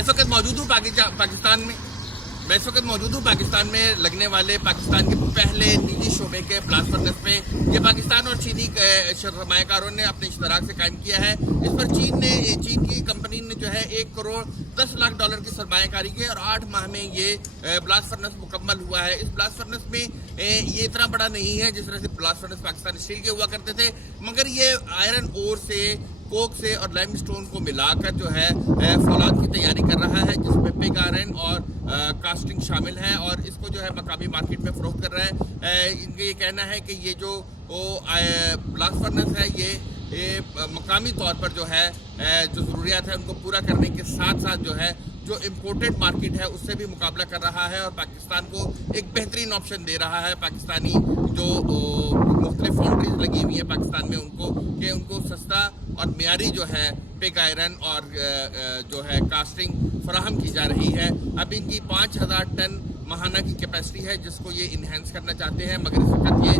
मैं इस वक्त मौजूद हूँ पाकिस्तान में लगने वाले पाकिस्तान के पहले निजी शोबे के ब्लास्ट फर्नेस पे ये पाकिस्तान और चीनी सरमायाकारों ने अपने इश्तराक से कायम किया है। इस पर चीन की कंपनी ने जो है 1 करोड़ 10 लाख डॉलर की सरमायाकारी की और 8 माह में ये ब्लास्ट फर्नेस मुकम्मल हुआ है। इस ब्लास्ट फर्नेस में ये इतना बड़ा नहीं है जिस तरह से ब्लास्ट फर्नेस पाकिस्तान स्टील के हुआ करते थे, मगर ये आयरन ओर से, कोक से और लाइमस्टोन को मिलाकर जो है फौलाद की तैयारी कर रहा है, जिसमें पिग आयरन और कास्टिंग शामिल है और इसको जो है मकामी मार्केट में फरोख्त कर रहा है। इनका ये कहना है कि ये जो ब्लास्ट फर्नेस है ये मकामी तौर पर जो है जो ज़रूरियात है उनको पूरा करने के साथ साथ जो है जो इम्पोर्टेड मार्केट है उससे भी मुकाबला कर रहा है और पाकिस्तान को एक बेहतरीन ऑप्शन दे रहा है। पाकिस्तानी जो मुख्तलिफ फाउंड्रीज लगी हुई हैं पाकिस्तान में उनको सस्ता और मियारी जो है पिग आयरन और जो है कास्टिंग फराहम की जा रही है। अब इनकी 5000 टन माहाना की कैपेसिटी है जिसको ये इन्हेंस करना चाहते हैं, मगर इस वक्त ये